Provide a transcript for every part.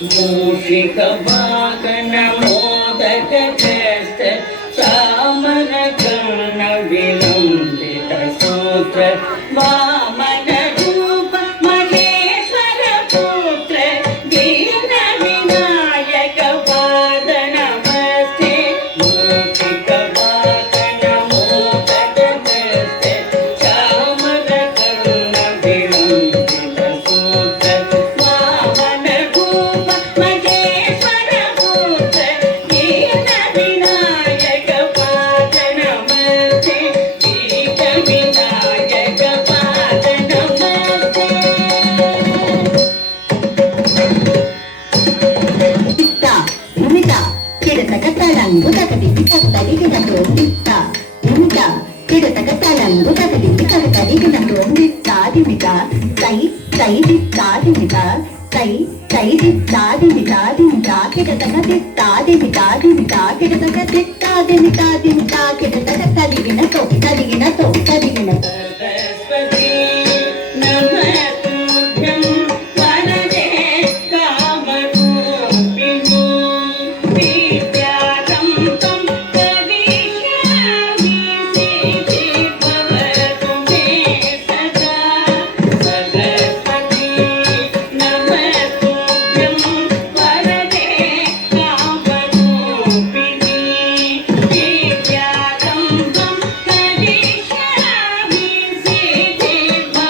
ಮೂಷಿಕ ವಾಹನ ಮೋದಕ ಕಷ್ಟ ಚಾಮರ ಕರ್ಣ ವಿಲಂಬಿತ ಸೂತ್ರ ವಾಮನ ರೂಪ ಮಹೇಶ್ವರ ಪುತ್ರ ದೀನ ವಿನಾಯಕ ಪಾದ ನಮಸ್ತೆ ಮೂಷಿಕ ವಾಹನ ಮೋದಕ ಕಷ್ಟ ಚಾಮರ ಕರ್ಣ ವಿಲಂಬಿತ ಸೂತ್ರ ವಾಮನ ರೂಪ ಮಹೇಶ್ವರ ಪುತ್ರ ದೀನ ವಿನಾಯಕ ಪಾದ ನಮಸ್ತೆ ದೀನ ವಿನಾಯಕ ಪಾದ ನಮಸ್ತೆ. Ditta, lumita, kedata katalangu takadiki takadiki natom ditta, lumita, kedata katalangu takadiki takadiki natom ditta dimita, sai ditta dimita, sai ditta dimita dimita, kedata kaditta dimita dimita, kedata kaditta dimita dimita, kedata katadiki natom kadiki natom kadiki natom. Saraswati नमस्तुभ्यं वरदे कामरूपिणी विद्यातं त्वं करिष्यामि सिद्धिर्भवतु मे सदा सरस्वती नमस्तुभ्यं वरदे कामरूपिणी विद्यातं त्वं करिष्यामि सिद्धिर्भवतु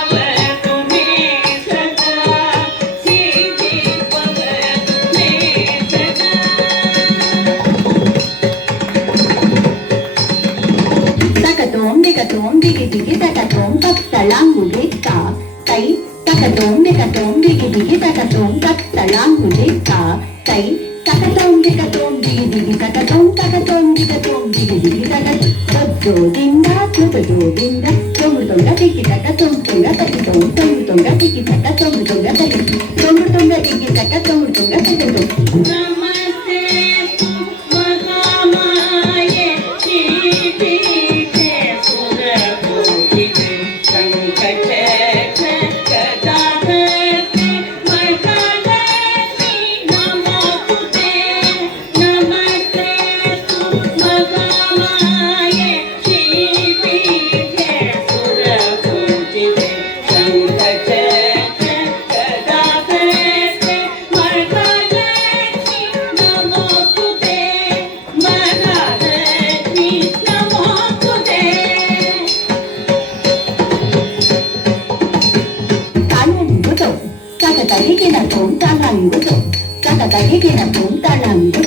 मे सदा सिद्धिर्भवतु मे सदा. Takatom dikatom digi digi takatom taktalangu dikka, tai takatom dikatom digi digi takatom taktalangu dikka, tai takatom dikatom digi digi takatom dikatom digi digi takatom do dinda tonga digi takatom tonga takatom tonga digi takatom tonga digi takatom tonga takatom. नमस्ते तु महामाये श्रीपीठे सुरपूजिते शङ्खचक्र गदाधरे महालक्ष्मी नमोस्तुते. नमस्ते तु महामाये श्रीपीठे सुरपूजिते शङ्खचक्र गदाधरे महालक्ष्मी नमोस्तुते महालक्ष्मी नमोस्तुते. Talangudo, kakatagiginatom talangudo, kakatagiginatom talangudo.